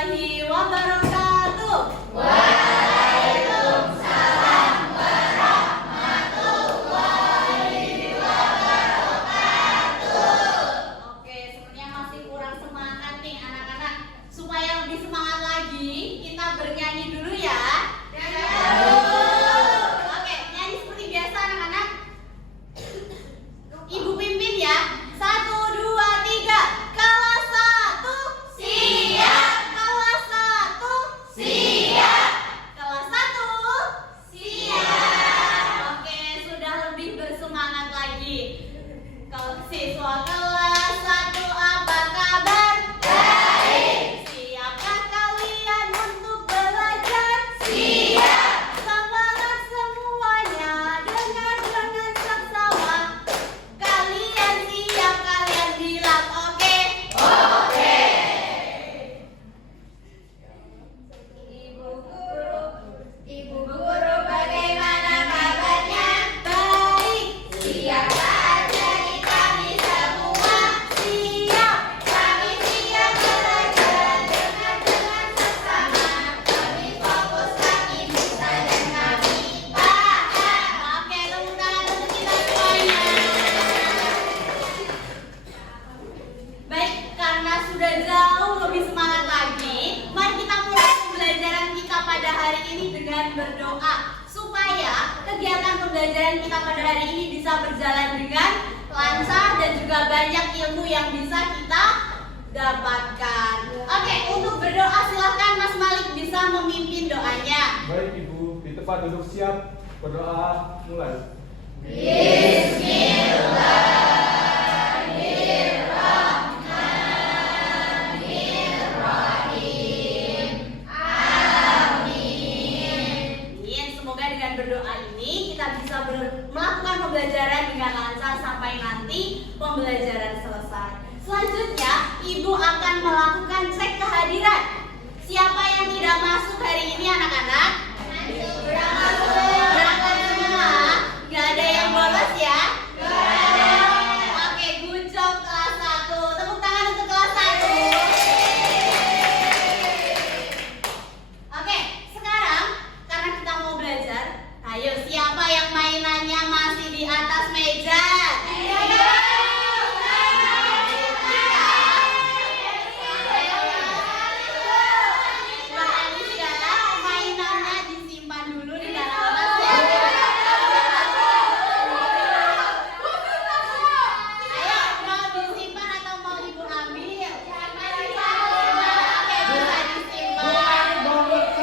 warahmatullahi wabarakatuh. Waalaikumsalam warahmatullahi wabarakatuh. Oke, sepertinya masih kurang semangat nih anak-anak. Supaya lebih semangat lagi, kita bernyanyi dulu ya. Oke, nyanyi seperti biasa anak-anak. Ibu pimpin ya. 1, 2, 3. Kelas 1 Siap. Kelas 1 Siap. Kelas 1 Siap. Oke, sudah lebih bersemangat lagi. Kalau siswa kelas 1 apa kabar? Baik. Siapkah kalian untuk belajar? Siap. Semangat semuanya, dengan seksama. Kalian siap, kalian bilang oke. Oke. Ibu guru bagaimana kabarnya? Baik, Siapkah adik kami semua? siap. Kami siap belajar dengan seksama. Kami fokus, kami bisa dan kami paham. Oke, tepuk tangan untuk kita semuanya. Baik, karena sudah jauh lebih semangat lagi, mari kita mulai pembelajaran kita pada hari ini dengan berdoa supaya kegiatan pembelajaran kita pada hari ini bisa berjalan dengan lancar dan juga banyak ilmu yang bisa kita dapatkan. Oke, untuk berdoa silahkan Mas Malik bisa memimpin doanya. Baik Ibu, di tempat duduk siap, berdoa mulai. Amin. Semoga dengan berdoa ini kita bisa melakukan pembelajaran dengan lancar sampai nanti pembelajaran selesai. Selanjutnya, Ibu akan melakukan cek kehadiran. Siapa yang tidak masuk hari ini anak-anak? Berangkat semua. Gak ada yang bolos ya? Oke, good job kelas 1. Tepuk tangan untuk kelas 1. Oke, sekarang karena kita mau belajar, ayo siapa yang mainannya masih di atas meja? Mbak Alicia, mainannya disimpan dulu di dalam tas ya. Ayo, mau disimpan atau mau Ibu ambil? Oke, bisa disimpan.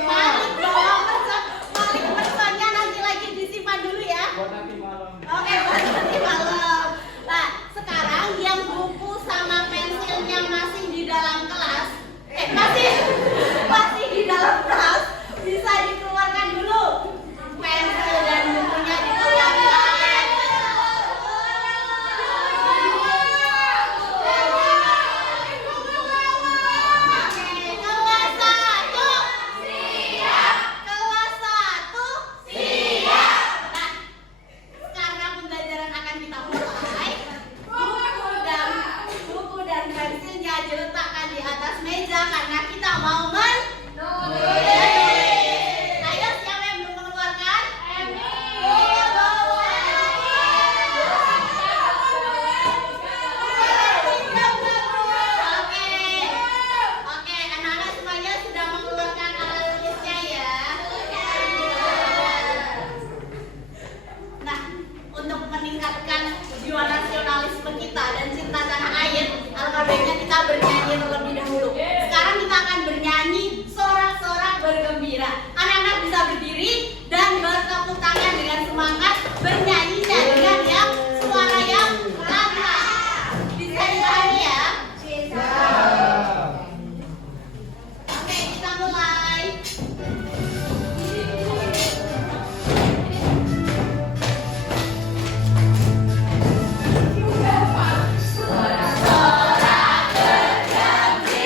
Malik dong, Malik pesannya nanti lagi disimpan dulu ya. Buat nanti malam. Oke, buat nanti malam. Nah, sekarang yang buku sama pensilnya masih di dalam kelas, masih di dalam tas, bisa dikeluarkan dulu. Pensil dan bukunya dikeluarkan. Oke, kelas 1 Siap. Kelas 1 Siap. Nah, karena pembelajaran akan kita mulai, buku dan pensilnya diletakkan di atas meja karena kita mau Ayo, siapa yang belum mengeluarkan? Oke, anak-anak semuanya sudah mengeluarkan alat tulisnya ya. Nah, untuk meningkatkan jiwa nasionalisme kita dan cinta tanah air, alangkah baiknya kita bernyanyi terlebih dahulu. Sekarang kita akan bernyanyi sorak-sorak bergembira. Anak-anak bisa berdiri dan bertepuk tangan dengan semangat bernyanyinya dengan yang suara yang lantang. Bisa dipahami ya? Oke, kita mulai. Sorak bergembira.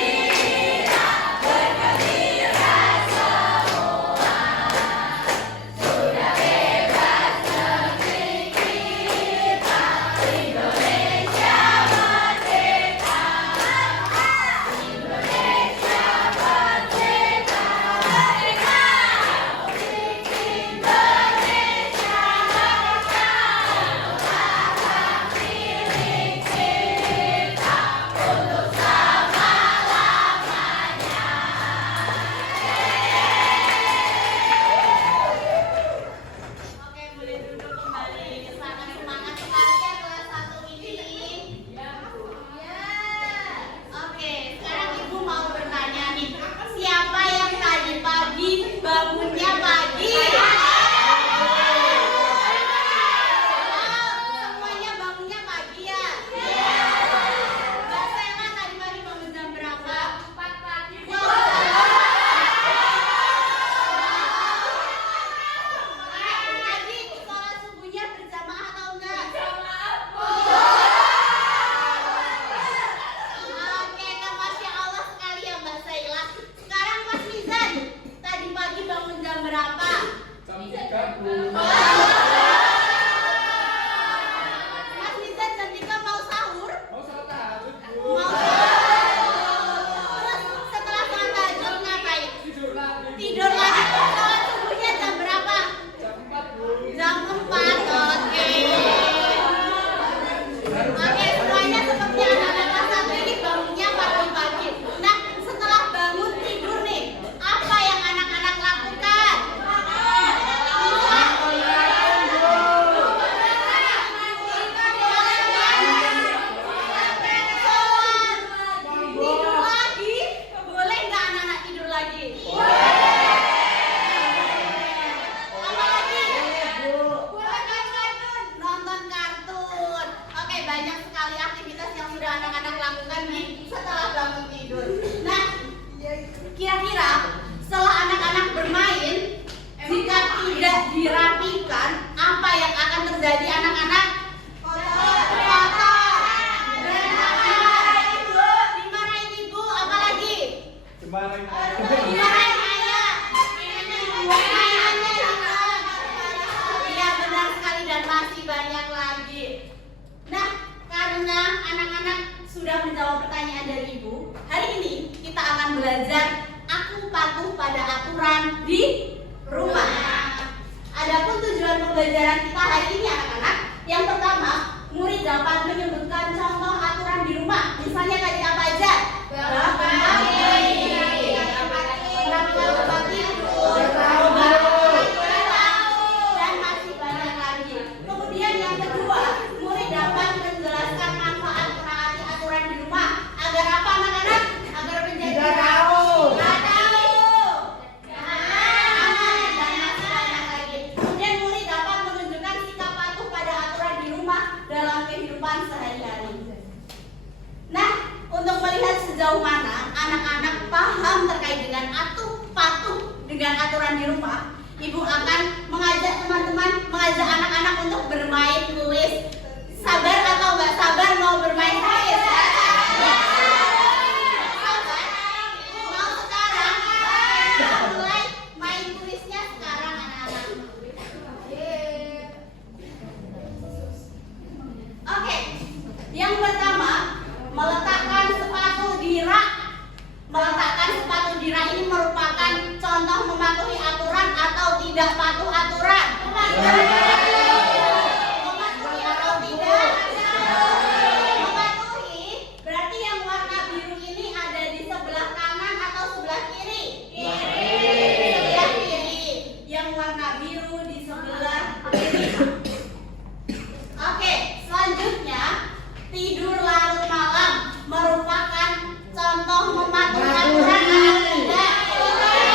pertanyaan dari Ibu. Hari ini kita akan belajar aku patuh pada aturan di rumah. Adapun tujuan pembelajaran kita hari ini anak-anak, yang pertama, murid dapat menyebutkan contoh aturan di rumah. Misalnya tadi apa aja? Dan masih banyak lagi. Kemudian yang kedua, murid dapat menjelaskan manfaat menaati aturan di rumah. Agar apa anak-anak? Agar menjadi tahu. Dan masih banyak lagi. Kemudian murid dapat menunjukkan sikap patuh pada aturan di rumah dalam kehidupan sehari-hari. Nah, untuk melihat sejauh mana anak-anak paham terkait dengan patuh dengan aturan di rumah, Ibu akan mengajak anak-anak untuk bermain kuis. Sabar atau nggak sabar mau bermain kuis? Sabar? Mau sekarang? Kita mulai main kuisnya sekarang anak-anak. Oke, yang pertama, meletakkan sepatu di rak. Meletakkan sepatu di rak ini merupakan contoh mematuhi aturan atau tidak patuh aturan. Mematuhi atau tidak? Mematuhi. Berarti yang warna biru ini ada di sebelah kanan atau sebelah kiri? Sebelah kiri. Yang warna biru di sebelah kiri. Oke, selanjutnya tidur larut malam merupakan contoh mematuhi aturan atau tidak? Mematuhi.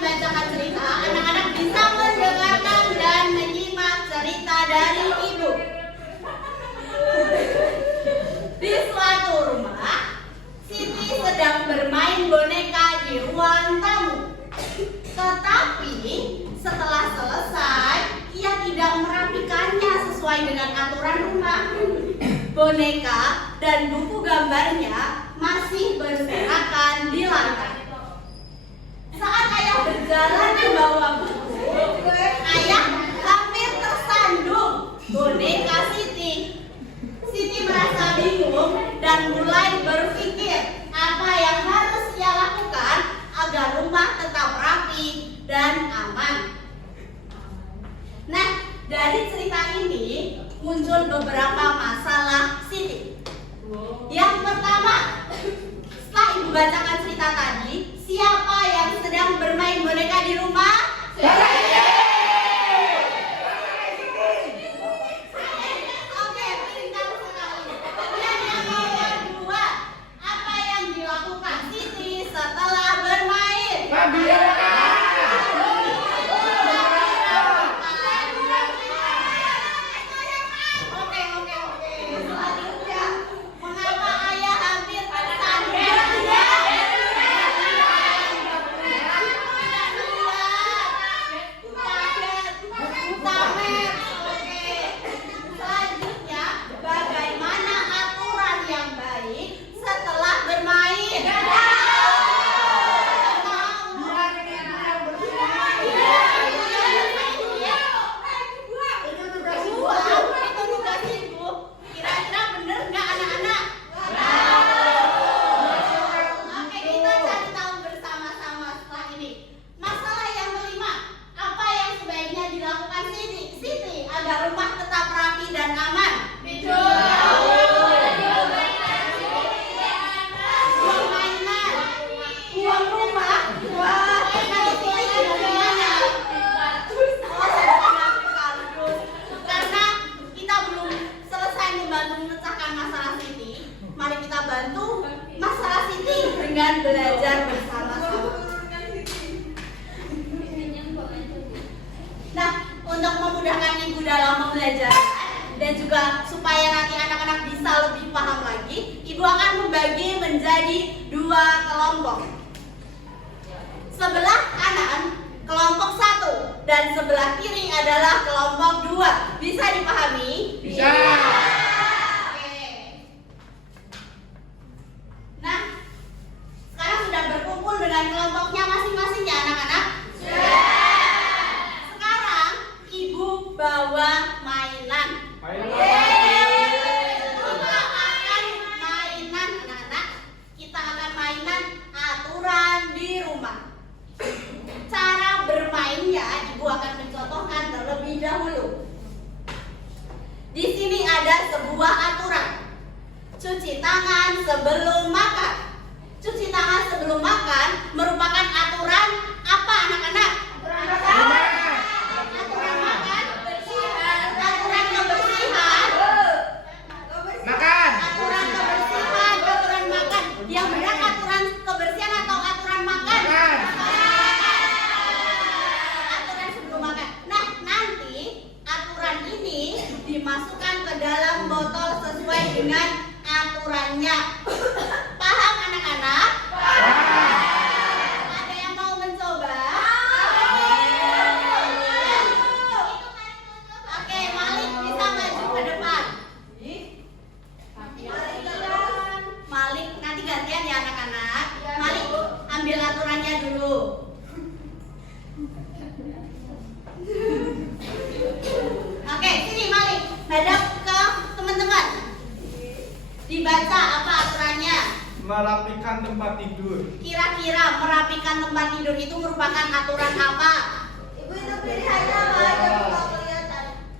membacakan cerita, anak-anak bisa mendengarkan dan menyimak cerita dari ibu. Di suatu rumah, Siti sedang bermain boneka di ruang tamu. Tetapi setelah selesai, ia tidak merapikannya sesuai dengan aturan rumah. Boneka dan buku gambarnya masih berserakan di lantai. Saat ayah berjalan ke bawah buku, ayah hampir tersandung boneka Siti. Siti merasa bingung dan mulai berpikir apa yang harus ia lakukan agar rumah tetap rapi dan aman. Nah, dari cerita ini muncul beberapa masalah Siti. Yang pertama, setelah ibu bacakan cerita tadi, siapa yang sedang bermain boneka di rumah? Oke, pintar sekali. Dan yang nomor 2, apa yang dilakukan Siti setelah bermain? Oke. Selanjutnya, mengapa ayah hampir tersandung? Selanjutnya, bagaimana aturan yang baik setelah bermain? Itu tugas ibu. Kira-kira bener nggak anak-anak? Oke, kita cari tahu bersama-sama setelah ini. Masalah yang kelima, apa yang sebaiknya dilakukan Siti agar rumah tetap rapi dan aman? Buang mainan, buang rumah. Wah, kalau Siti itu gimana? Karena kita belum selesai membantu memecahkan masalah Siti, mari kita bantu masalah Siti dengan belajar bersama-sama. Nah, untuk memudahkan ibu dalam pembelajaran dan juga supaya nanti anak-anak bisa lebih paham lagi, ibu akan membagi menjadi 2 kelompok. Sebelah kanan kelompok 1 dan sebelah kiri adalah kelompok 2. Bisa dipahami? Bisa. Oke. Nah, sekarang sudah berkumpul dengan kelompoknya masing-masing ya anak-anak? Sekarang ibu bawa mainan. Kita akan mainan anak-anak. Kita akan mainan aturan di rumah. Cara bermainnya ibu akan mencontohkan terlebih dahulu. Di sini ada sebuah aturan. Cuci tangan sebelum makan. Cuci tangan sebelum makan merupakan aturan apa anak-anak? Aturan makan, aturan kebersihan, aturan kebersihan, aturan makan. Yang benar aturan kebersihan atau aturan makan? Aturan sebelum makan. Nah, nanti aturan ini dimasukkan ke dalam botol sesuai dengan aturannya. Paham anak-anak? Ada yang mau mencoba? Oke, Malik bisa maju ke depan. Malik, nanti gantian ya anak-anak. Malik, ambil aturannya dulu. Oke, sini Malik, hadap ke teman-teman. Dibaca apa aturannya? Merapikan tempat tidur. Kira-kira merapikan tempat tidur itu merupakan aturan apa? Ibu itu pilihannya apa?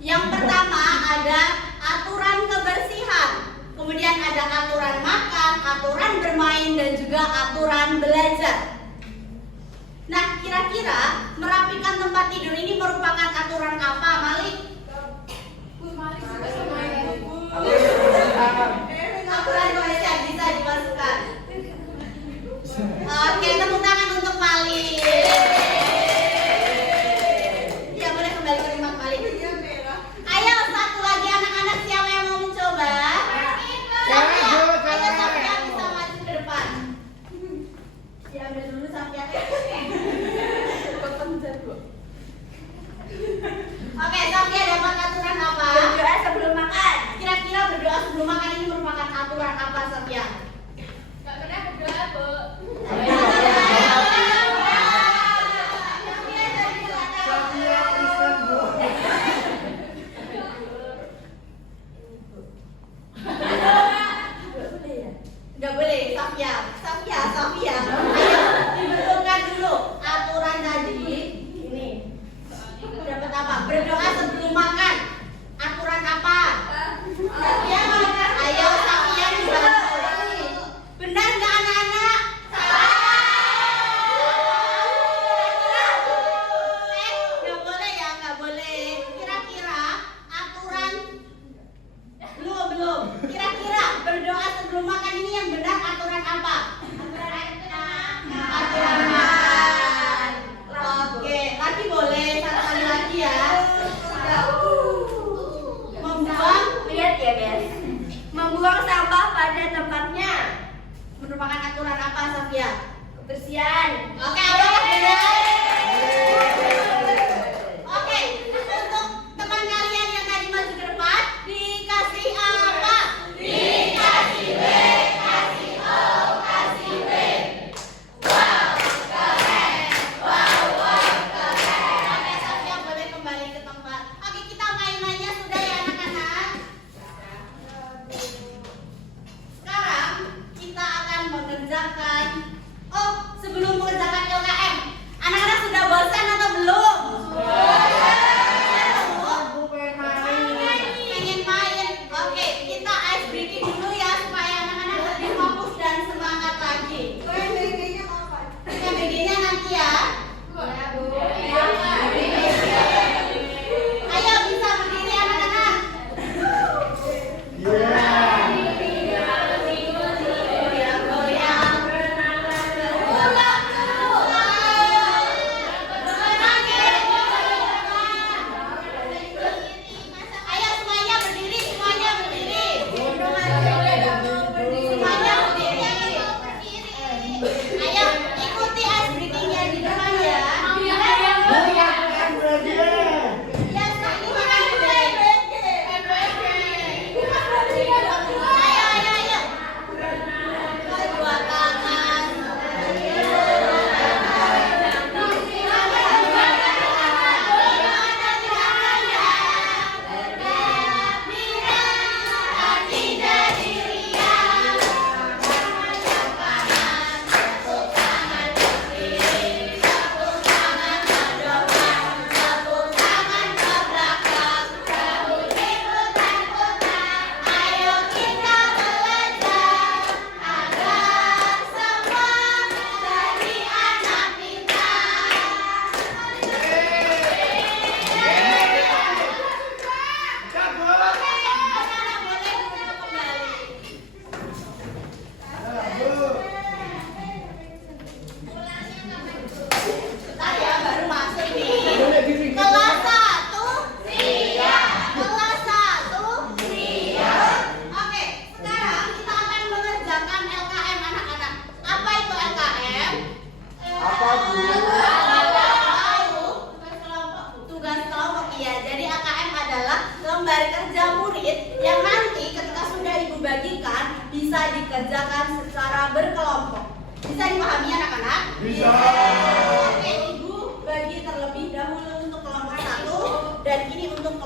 Yang pertama ada aturan kebersihan, kemudian ada aturan makan, aturan bermain, dan juga aturan belajar. Nah, kira-kira merapikan tempat tidur ini merupakan aturan apa, Malik? Aturan kebersihan bisa dimasukkan. Oke, tepuk tangan untuk Malik.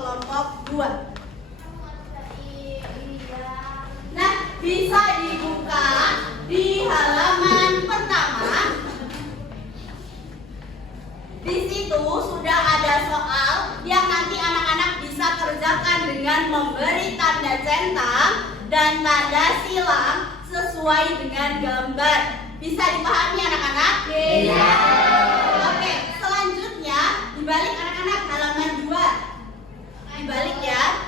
kelompok 2. Nah, bisa dibuka di halaman pertama. Di situ sudah ada soal yang nanti anak-anak bisa kerjakan dengan memberi tanda centang dan tanda silang sesuai dengan gambar. Bisa dipahami anak-anak? Iya. Oke, selanjutnya dibalik anak-anak halaman 2. Dibalik ya.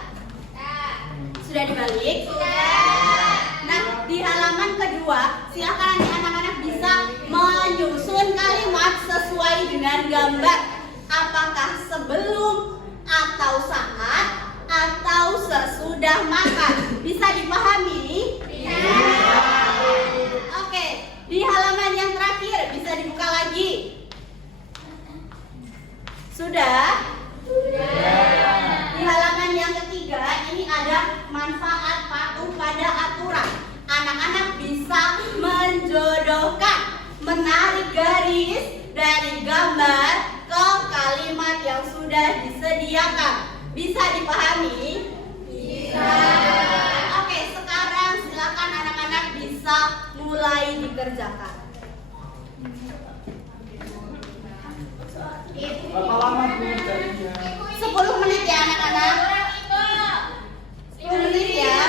Sudah dibalik? Sudah. Nah, di halaman kedua, silakan nanti anak-anak bisa menyusun kalimat sesuai dengan gambar. Apakah sebelum atau saat atau sesudah makan? Bisa dipahami? Iya. Oke, di halaman yang terakhir bisa dibuka lagi. Sudah? Di halaman yang ketiga ini ada manfaat patuh pada aturan. Anak-anak bisa menjodohkan, menarik garis dari gambar ke kalimat yang sudah disediakan. Bisa dipahami? Bisa. Oke, sekarang silakan anak-anak bisa mulai dikerjakan. Berapa lama pengerjaannya? 10 menit ya anak-anak. 10 menit ya.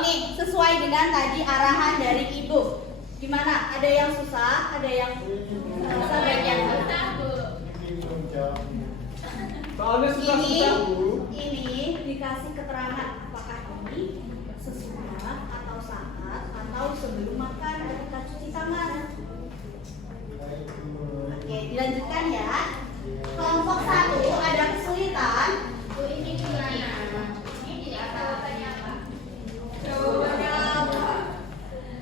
Ini sesuai dengan tadi arahan dari ibu. Gimana? Ada yang susah? Ada yang susah bagian Soalnya susah-susah, Bu. ini dikasih keterangan apakah ini sesudah atau saat atau sebelum makan ketika cuci tangan. Oke, dilanjutkan ya. Kelompok 1 ada kesulitan. Ini gimana? Ini jawabannya apa?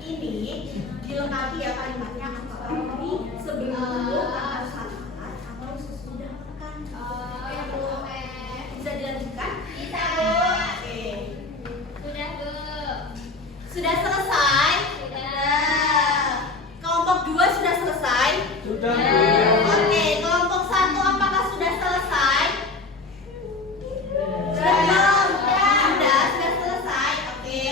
Ini dilengkapi ya kalimatnya apakah ini sebelum atau saat atau sesudah makan. Bisa dilanjutkan? Bisa. Oke. Sudah, Bu. Sudah selesai? Nah, kelompok 2 sudah selesai? Sudah, Bu. Oke, kelompok 1 apakah sudah selesai? Sudah belum? Sudah selesai. Oke.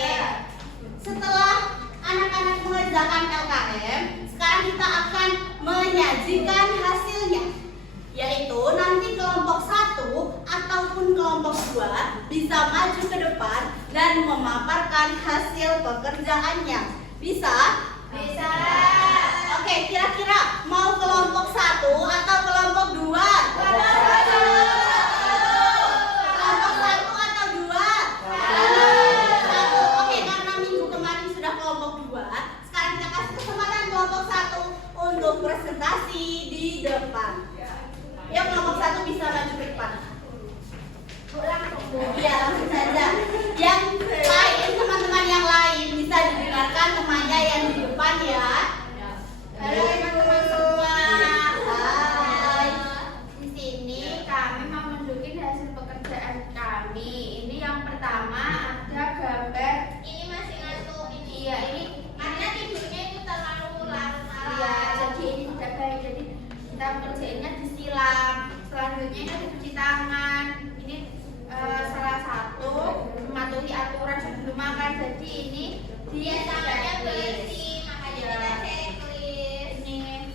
Setelah anak-anak mengerjakan LKM, sekarang kita akan menyajikan hasilnya. Yaitu nanti kelompok 1 ataupun kelompok 2 bisa maju ke depan dan memaparkan hasil pekerjaannya. Bisa? Bisa. Oke, kira-kira mau kelompok 1 atau kelompok 2? Kelompok 1 atau 2? 1. Oke, karena minggu kemarin sudah kelompok 2, sekarang kita kasih kesempatan kelompok 1 untuk presentasi di depan. Yuk, kelompok 1 bisa maju ke depan. Iya, langsung saja. Yang lain, teman-teman yang lain bisa didengarkan temannya yang di depan ya. Halo teman-teman semua. Hai. Di sini kami mau menunjukin hasil pekerjaan kami. Ini yang pertama ada gambar. Ini masih ngantuk ini. Iya, ini karena tidurnya itu terlalu lama. Iya, jadi ini tidak baik. Jadi kita kerjainnya disilang. Selanjutnya ini ada cuci tangan. Ini salah satu mematuhi aturan sebelum makan. Jadi ini dia tangannya bersih, makanya kita checklist. Ini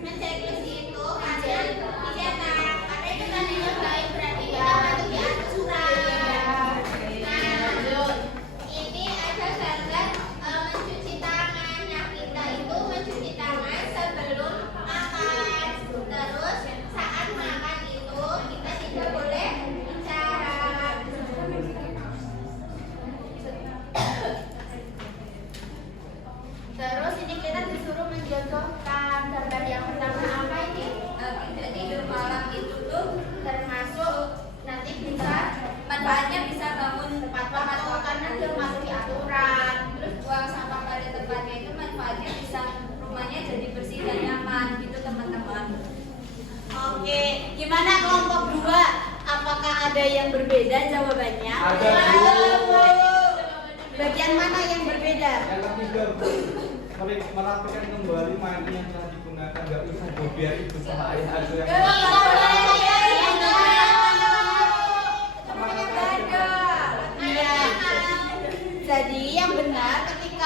men-checklist itu karena karena itu tadinya baik berarti kita mematuhi aturan. Nah, ini ada gambar mencuci tangan. Nah, kita itu mencuci tangan sebelum makan. Terus saat makan itu kita tidak boleh bicara. Terus ini kita disuruh menjodohkan. Gambar yang pertama apa ini? Tidak tidur malam itu tuh termasuk nanti bisa manfaatnya bisa bangun tepat waktu karena dia mematuhi aturan. Terus buang sampah pada tempatnya itu manfaatnya bisa rumahnya jadi bersih dan nyaman gitu teman-teman. Oke, gimana kelompok 2? Apakah ada yang berbeda jawabannya? Ada, Bu. Bagian mana yang berbeda? Yang ketiga, Bu. Merapikan kembali mainan yang telah digunakan. Gak usah biar ibu sama ayah aja yang Iya,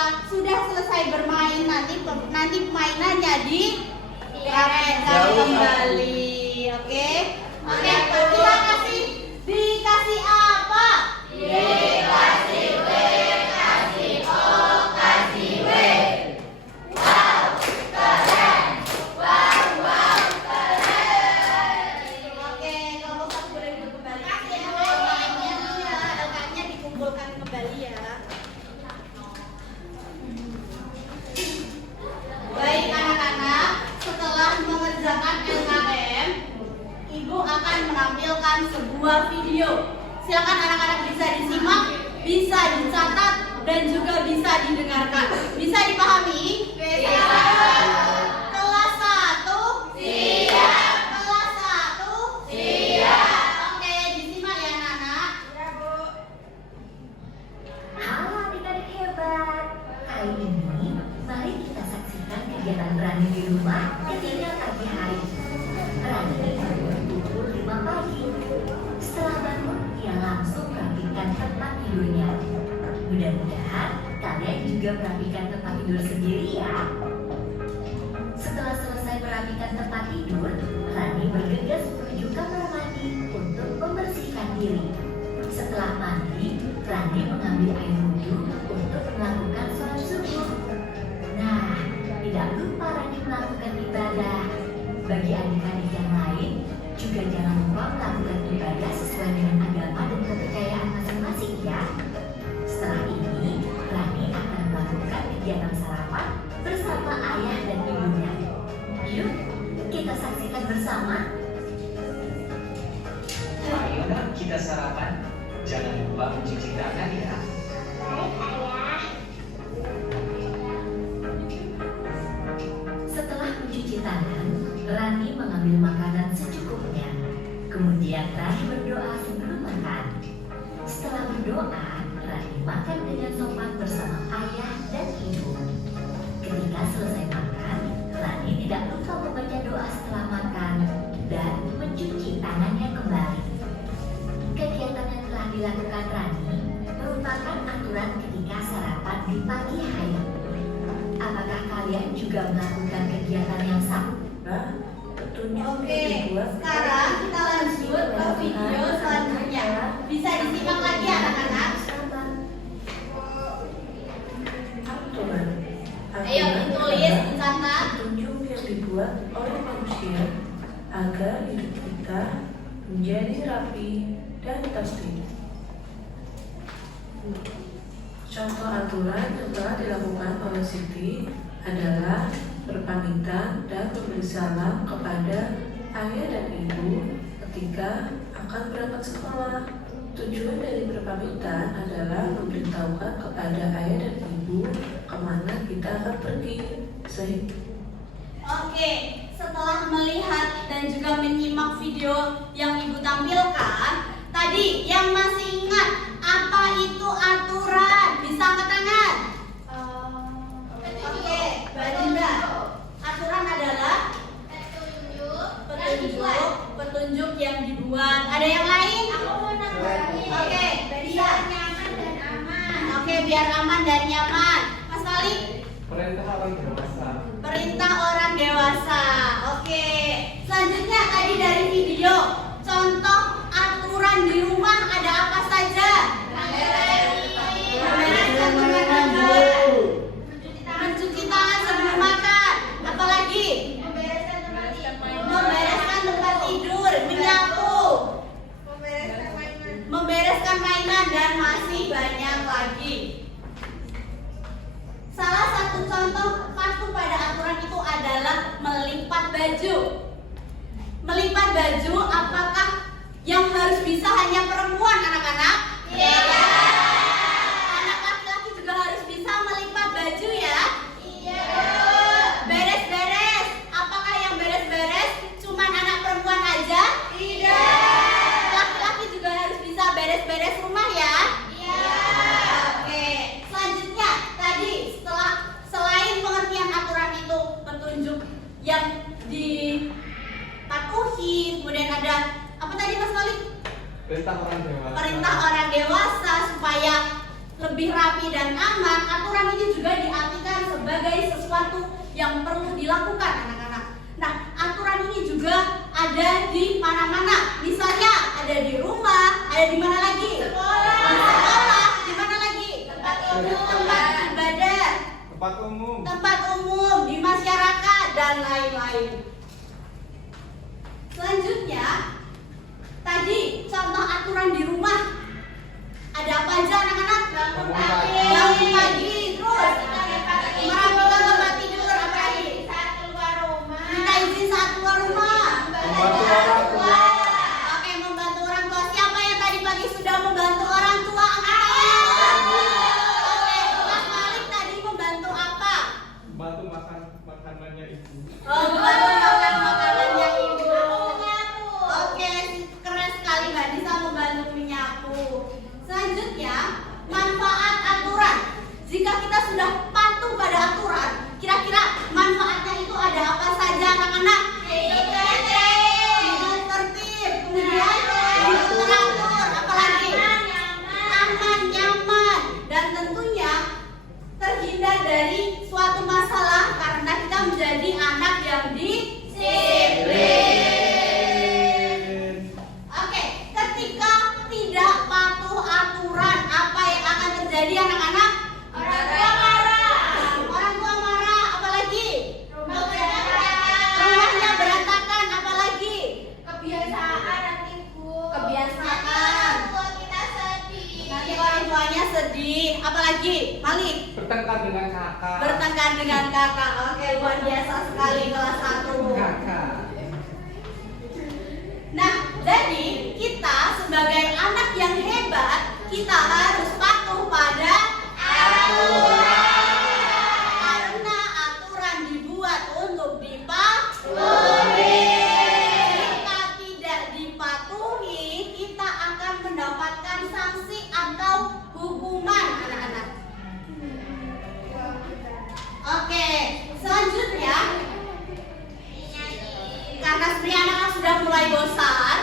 setelah sudah selesai bermain nanti mainannya dirapikan kembali. Oke, kita dikasih apa? Dikasih W, kasih O, kasih W. Wow, keren. Wow, keren. Oke, kalau kamu boleh duduk kembali. LK-nya dikumpulkan kembali ya. Baik anak-anak, setelah mengerjakan LKM, Ibu akan menampilkan sebuah video. Silakan anak-anak bisa disimak, bisa dicatat, dan juga bisa didengarkan. Bisa dipahami? Bisa. Kelas 1? Siap. Kelas 1? Siap. Oke, disimak ya anak-anak. Halo adik-adik hebat. Kali ini, mari kita saksikan kegiatan Rani di rumah ketika pagi hari. Rani bangun pukul 5 pagi. Setelah bangun, ia langsung merapikan tempat tidurnya. Mudah-mudahan kalian juga merapikan tempat tidur sendiri ya. Setelah selesai merapikan tempat tidur, Rani bergegas menuju kamar mandi untuk membersihkan diri. Setelah mandi, Rani mengambil air wudhu untuk melakukan sholat subuh. Nah, tidak lupa Rani melakukan ibadah. Bagi adik-adik yang lain, juga jangan lupa melakukan ibadah sesuai dengan agama dan kepercayaan masing-masing ya. Setelah ini, Rani akan melakukan kegiatan sarapan bersama ayah dan ibunya. Yuk, kita saksikan bersama. Ayo nak, kita sarapan. Jangan lupa mencuci tangan ya. Setelah mencuci tangan, Rani mengambil makanan secukupnya. Kemudian Rani berdoa sebelum makan. Setelah berdoa, Rani makan dengan sopan bersama ayah dan ibu. Ketika selesai makan, Rani tidak lupa membaca doa setelah makan dan mencuci tangannya kembali. Kegiatan yang telah dilakukan Rani merupakan aturan ketika sarapan di pagi hari. Apakah kalian juga melakukan kegiatan yang sama? Oke, sekarang kita lanjut ke video selanjutnya. Bisa disimak lagi anak-anak. Ayo ditulis, dicatat. Petunjuk yang dibuat oleh manusia agar hidup kita menjadi rapi dan tertib. Contoh aturan yang telah dilakukan oleh Siti adalah berpamitan dan memberi salam kepada ayah dan ibu ketika akan berangkat sekolah. Tujuan dari berpamitan adalah memberitahukan kepada ayah dan ibu kemana kita akan pergi. Oke, setelah melihat dan juga menyimak video yang Ibu tampilkan, tadi yang masih ingat apa itu aturan? Bisa angkat tangan. Oke, Mbak Dinda. Aturan adalah petunjuk yang dibuat. Ada yang lain? Oke, bisa. Oke, biar aman dan nyaman. Mas Malik? Perintah orang dewasa. Perintah orang dewasa. Oke. Selanjutnya tadi dari video, contoh aturan di rumah ada apa saja? Membereskan tempat tidur, mencuci tangan sebelum makan. Apalagi? Membereskan tempat tidur, menyapu, membereskan mainan, dan masih banyak lagi. Salah satu contoh patuh pada aturan itu adalah melipat baju. Melipat baju apakah yang harus bisa hanya perempuan anak-anak? Iya. Anak laki-laki juga harus bisa melipat baju ya? Iya. Beres-beres. Apakah yang beres-beres cuman anak perempuan aja? Tidak. Laki-laki juga harus bisa beres-beres rumah ya? Iya. Oke. Selanjutnya tadi selain pengertian aturan itu petunjuk yang dipatuhi, kemudian ada apa tadi Mas Malik? Perintah orang dewasa. Perintah orang dewasa supaya lebih rapi dan aman, aturan ini juga diartikan sebagai sesuatu yang perlu dilakukan anak-anak. Nah, aturan ini juga ada di mana-mana. Misalnya ada di rumah, ada di mana lagi? Sekolah. Di sekolah, di mana lagi? Tempat umum. Tempat ibadah, tempat umum, di masyarakat dan lain-lain. Selanjutnya, tadi contoh aturan di rumah. Ada apa aja anak-anak? Bangun pagi. Bangun pagi, terus merapikan tempat tidur, apa lagi? Saat keluar rumah. Minta izin saat keluar rumah. membantu orang tua, Oke, membantu orang tua. Siapa yang tadi pagi sudah membantu orang tua? Oke, Mas Malik tadi membantu apa? membantu makan makanannya ibu. Oh, membantu makan makanannya ibu. Menyapu. Oke, keren sekali Mbak Nisa membantu menyapu. Selanjutnya, manfaat aturan. Jika kita sudah patuh pada aturan, kira-kira manfaatnya itu ada apa saja anak-anak? Hidup tertib, kemudian hidup teratur, apalagi? Aman, nyaman, dan tentunya terhindar dari suatu masalah karena kita menjadi anak yang disiplin. Oke, ketika tidak patuh aturan, apa yang akan terjadi anak-anak? Orang tua marah. Orang tua marah, apalagi? Rumahnya Rumahnya berantakan, apalagi? kebiasaan nanti Bu. Kebiasaan. Nanti orang tua kita sedih. Nanti orang tuanya sedih, apalagi? Malik? Bertengkar dengan kakak. Bertengkar dengan kakak. Oke, luar biasa sekali kelas 1. Kakak. Nah, jadi kita sebagai anak yang hebat, kita harus patuh pada aturan. Karena aturan dibuat untuk dipatuhi. Jika tidak dipatuhi, kita akan mendapatkan sanksi atau hukuman, anak-anak. Oke, selanjutnya, karena sebenarnya anak-anak sudah mulai bosan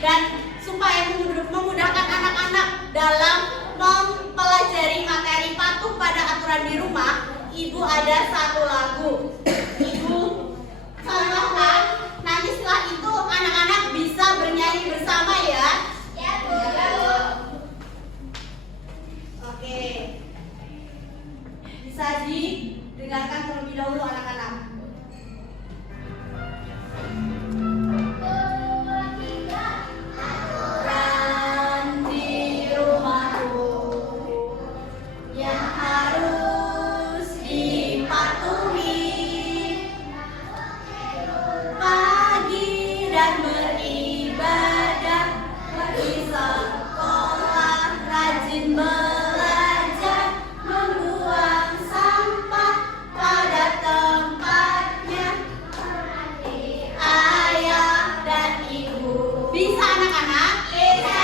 dan supaya memudahkan anak-anak dalam mempelajari materi patuh pada aturan di rumah, Ibu ada satu lagu. Ibu contohkan, nanti setelah itu anak-anak bisa bernyanyi bersama ya. Ya Bu. Oke, bisa didengarkan terlebih dahulu anak-anak. Aturan di rumahku yang harus dipatuhi. Pagi dan beribadah, pergi sekolah, rajin belajar, membuang sampah pada tempatnya. Ayah dan ibu. Bisa anak-anak? Bisa.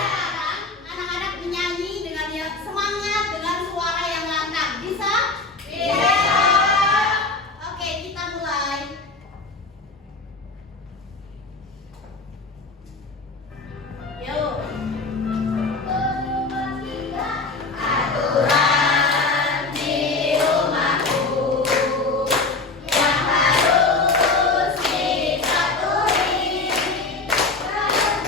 Sekarang anak-anak menyanyi dengan yang semangat, dengan suara yang lantang. Bisa? Bisa. Oke, kita mulai. Yuk. Aturan di rumahku yang harus dipatuhi.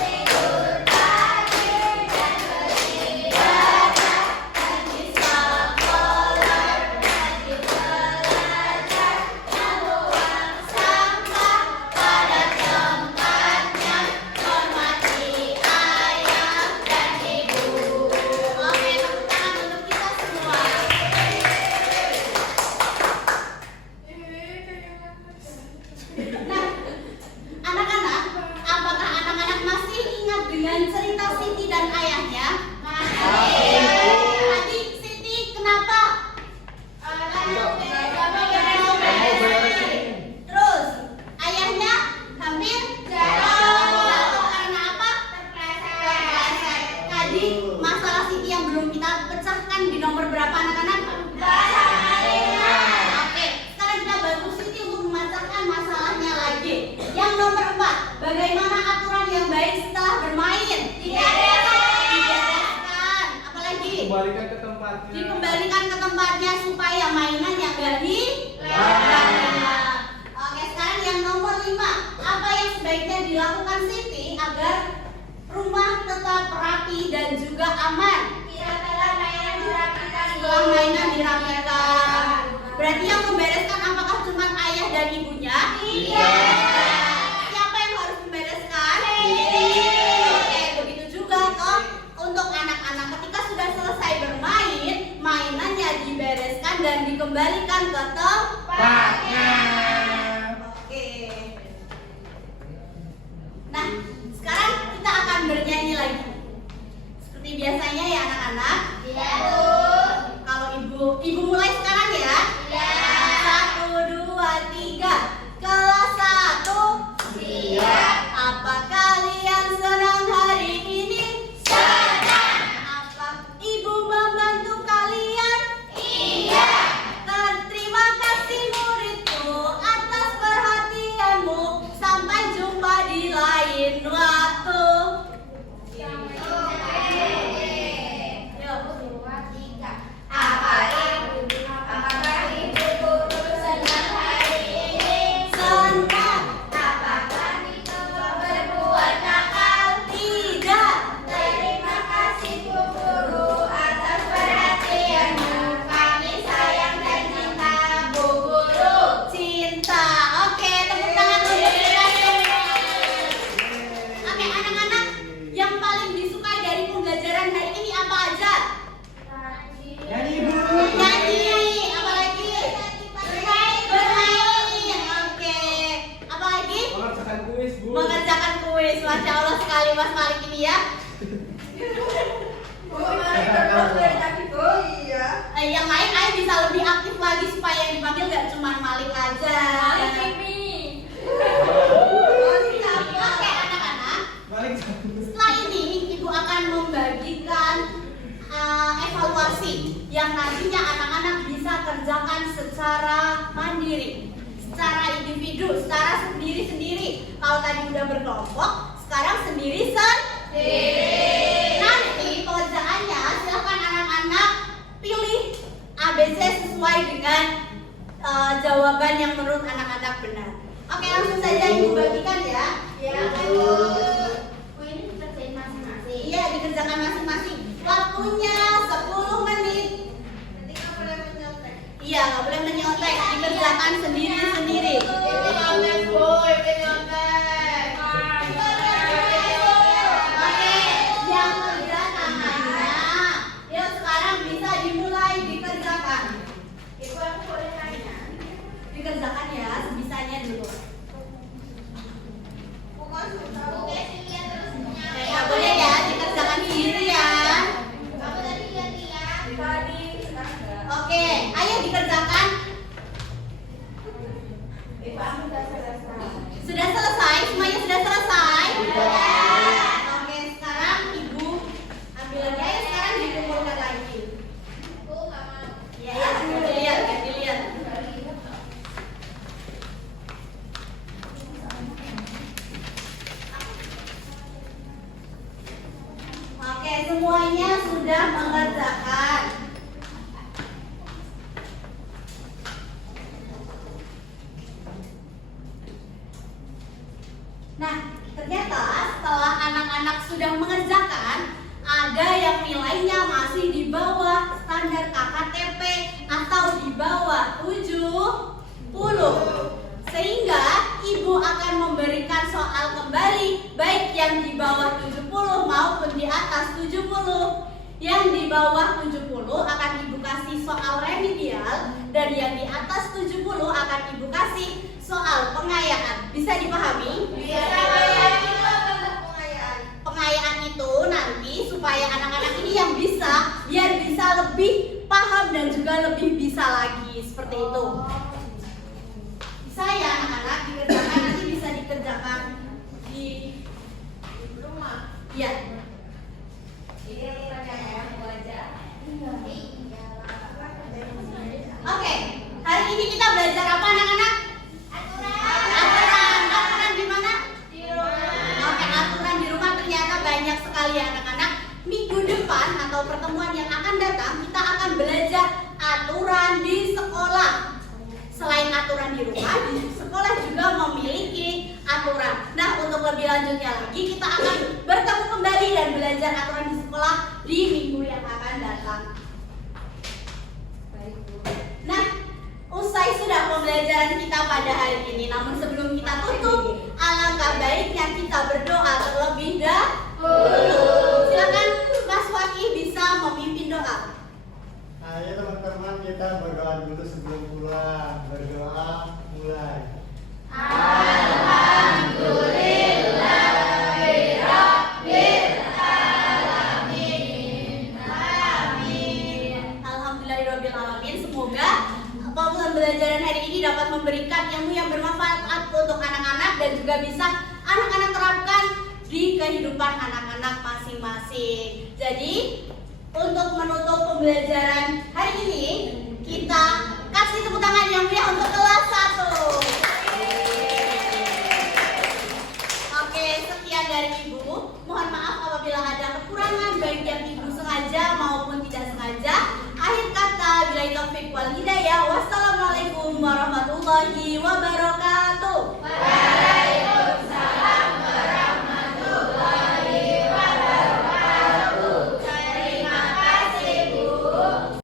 Tidur pagi dan beribadah, pergi sekolah, rajin belajar, membuang sampah pada tempatnya, hormati ayah dan ibu. Oke, tepuk tangan untuk kita semua. Nah, anak-anak, apakah anak-anak masih ingat dengan cerita Siti dan ayahnya? Tadi Siti kenapa? Terus ayahnya hampir jatuh karena apa? Terpleset. Tadi masalah Siti yang belum kita pecahkan di nomor berapa anak-anak? Oke, sekarang kita bantu Siti untuk memecahkan masalahnya lagi. Yang nomor 4, bagaimana aturan yang baik setelah bermain? Tidak bereskan. Apalagi? Dikembalikan ke tempatnya. Dikembalikan ke tempatnya supaya mainannya gak hilang. Oke, sekarang yang nomor 5. Apa yang sebaiknya dilakukan Siti agar rumah tetap rapi dan juga aman? Setelah mainan dirapikan. Setelah mainan dirapikan. Berarti yang membereskan apakah cuma ayah dan ibunya? Iya. Siapa yang harus membereskan? Oke, begitu juga toh untuk anak-anak ketika sudah selesai bermain, mainannya dibereskan dan dikembalikan ke tempatnya. Oke. Nah, sekarang kita akan bernyanyi lagi. Seperti biasanya ya anak-anak. Iya, Bu. Kalau ibu mulai sekarang ya. Iya. 1, 2, 3. Kelas 1. Siap. Apa kalian senang hari ini? Senang. Apa ibu membantu kalian? Iya. Terima kasih muridku atas perhatianmu. Sampai jumpa di lain waktu. Apakah ibu guru senang hari ini? Senang. Apakah ibu berbuat nakal? Tidak. Terima kasih Bu Guru atas perhatianmu. Kami sayang dan cinta Bu Guru. Cinta. Oke, tepuk tangan untuk kita. Oke, anak-anak, yang paling disukai dari pembelajaran hari ini apa aja? Nyanyi, Bu. Nyanyi. Apa lagi? Bermain. Oke. Apa lagi? Mengerjakan kuis, Bu. Mengerjakan kuis. Masya Allah sekali Mas Malik ini ya. Yang lain ayo bisa lebih aktif lagi supaya yang dipanggil gak cuma Malik aja. Oke anak-anak. Balik. Setelah ini ibu akan membagikan evaluasi yang nantinya anak-anak bisa kerjakan secara mandiri, secara individu, secara sendiri-sendiri. Kalau tadi udah berkelompok, sekarang sendiri-sendiri. Nanti pengerjaannya silakan anak-anak pilih ABC sesuai dengan jawaban yang menurut anak-anak benar. Oke, langsung saja ibu bagikan ya. Ya, Bu. Bu, ini dikerjain masing-masing. Iya, dikerjakan masing-masing. Waktunya 10 menit. Nanti nggak boleh menyontek. Iya, nggak boleh menyontek. Dikerjakan sendiri-sendiri. Oke, yang kerja tangannya. Yuk, sekarang bisa dimulai dikerjakan. Ibu, aku boleh tanya. Dikerjakan ya, sebisanya dulu. Nggak boleh ya, dikerjakan sendiri ya. Kamu tadi lihat-lihat. Oke, ayo dikerjakan. Ibu, aku udah selesai. Sudah selesai? Semuanya sudah selesai? Sudah. Oke, sekarang ibu ambil lagi. Ayo sekarang dikumpulkan lagi. Aku nggak mau. Ya, ya, dilihat, dilihat. Oke, semuanya sudah mengerjakan. Nah, ternyata setelah anak-anak sudah mengerjakan, ada yang nilainya masih di bawah standar KKTP atau di bawah 70. Sehingga ibu akan memberikan soal kembali baik yang di bawah 70 maupun di atas 70. Yang di bawah 70 akan ibu kasih soal remedial dan yang di atas 70 akan ibu kasih soal pengayaan. Bisa dipahami? Pengayaan itu nanti supaya anak-anak ini yang bisa biar bisa lebih paham dan juga lebih bisa lagi seperti itu. Bisa ya anak-anak dikerjakan, nanti bisa dikerjakan di rumah. Iya. Oke, hari ini kita belajar apa anak-anak? Aturan di mana? Di rumah. Oke, aturan di rumah ternyata banyak sekali ya anak-anak. Minggu depan atau pertemuan yang akan datang aturan. Nah, untuk lebih lanjutnya lagi kita akan bertemu kembali dan belajar aturan di sekolah di minggu yang akan datang. Nah, usai sudah pembelajaran kita pada hari ini. Namun sebelum kita tutup, alangkah baiknya kita berdoa terlebih dahulu. Silakan Mas Waki bisa memimpin doa. Ayo teman-teman, kita berdoa dulu sebelum pulang. Berdoa mulai. Alhamdulillahirrahmanirrahim. Semoga pembelajaran hari ini dapat memberikan ilmu yang bermanfaat untuk anak-anak dan juga bisa anak-anak terapkan di kehidupan anak-anak masing-masing. Jadi untuk menutup pembelajaran hari ini, kita kasih tepuk tangan yang meriah untuk kelas 1.